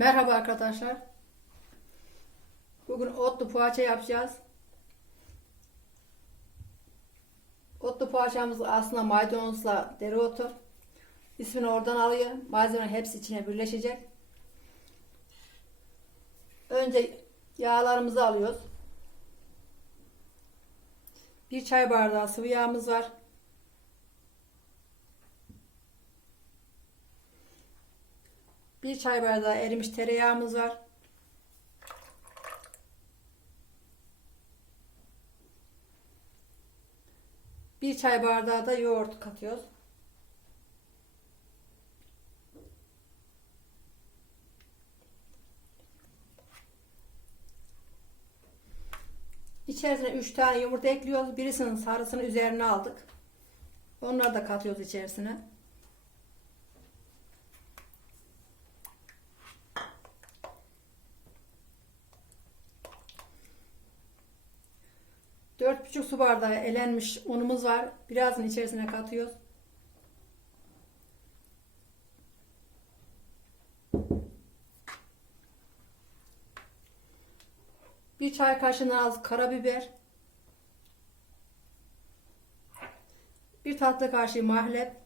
Merhaba arkadaşlar. Bugün otlu poğaça yapacağız. Otlu poğaçamız aslında maydanozla dereotu. İsmini oradan alıyor. Malzemenin hepsi içine birleşecek. Önce yağlarımızı alıyoruz. Bir çay bardağı sıvı yağımız var. Bir çay bardağı erimiş tereyağımız var. Bir çay bardağı da yoğurt katıyoruz. İçerisine 3 tane yumurta ekliyoruz. Birisinin sarısını üzerine aldık. Onları da katıyoruz içerisine. Dört buçuk su bardağı elenmiş unumuz var. Birazını içerisine katıyoruz. Bir çay kaşığından az karabiber. Bir tatlı kaşığı mahlep.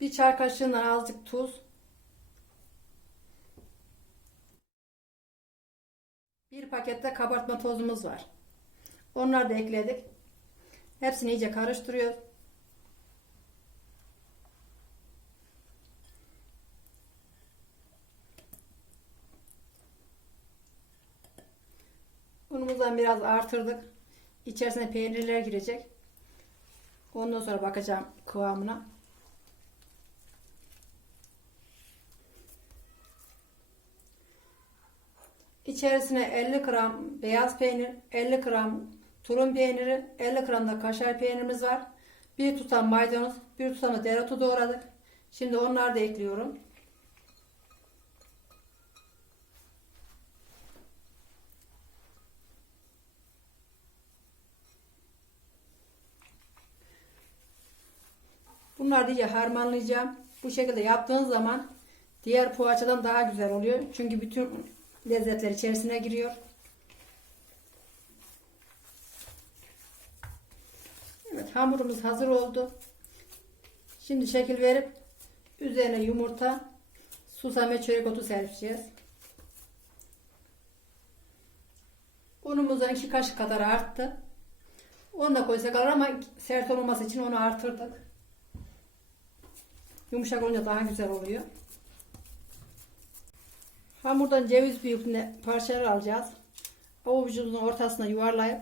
Bir çay kaşığından azıcık tuz. Bir pakette kabartma tozumuz var. Onları da ekledik. Hepsini iyice karıştırıyoruz. Unumuzdan biraz artırdık. İçerisine peynirler girecek. Ondan sonra bakacağım kıvamına. İçerisine 50 gram beyaz peynir, 50 gram tulum peyniri, 50 gram da kaşar peynirimiz var. Bir tutam maydanoz, bir tutam da dereotu doğradık. Şimdi onları da ekliyorum. Bunları iyice harmanlayacağım. Bu şekilde yaptığınız zaman diğer poğaçadan daha güzel oluyor. Çünkü bütün lezzetler içerisine giriyor. Evet hamurumuz hazır oldu. Şimdi şekil verip üzerine yumurta, susam ve çörek otu serpeceğiz. Unumuzdan iki kaşık kadar arttı. Onu da koysak alır ama sert olmaması için onu artırdık. Yumuşak olunca daha güzel oluyor. Hamurdan ceviz büyüklüğünde parçalar alacağız. Avucumuzun ortasına yuvarlayıp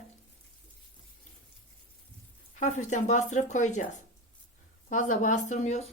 hafiften bastırıp koyacağız. Fazla bastırmıyoruz.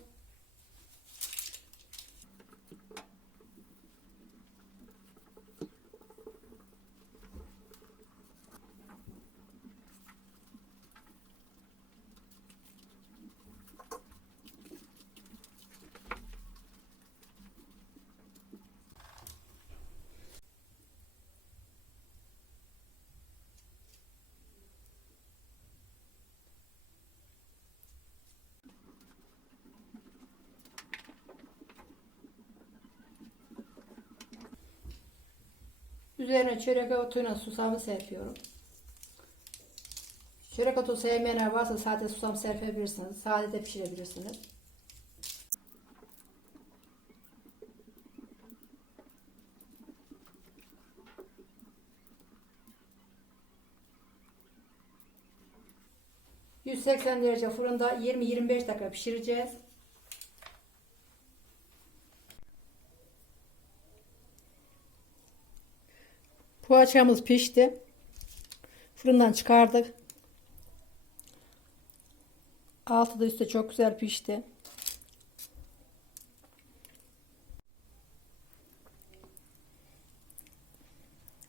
Üzerine çörek otuyla susamı serpiyorum. Çörek otu sevmeyenler varsa sade susam serpebilirsiniz. Sade de pişirebilirsiniz. ...180 derece fırında 20-25 dakika pişireceğiz. Poğaçamız pişti. Fırından çıkardık. Altı da üstte çok güzel pişti.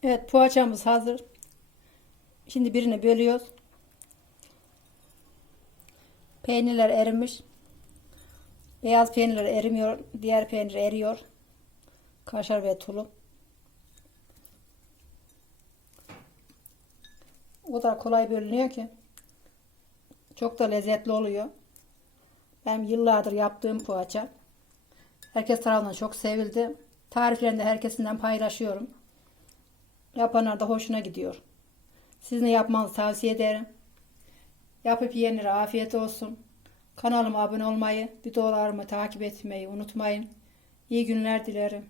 Evet poğaçamız hazır. Şimdi birini bölüyoruz. Peynirler erimiş. Beyaz peynirler erimiyor. Diğer peynir eriyor. Kaşar ve tulum. O da kolay bölünüyor ki. Çok da lezzetli oluyor. Ben yıllardır yaptığım poğaça. Herkes tarafından çok sevildi. Tariflerini de herkesinden paylaşıyorum. Yapanlar da hoşuna gidiyor. Sizin yapmanızı tavsiye ederim. Yapıp yiyenlere afiyet olsun. Kanalıma abone olmayı, videolarımı takip etmeyi unutmayın. İyi günler dilerim.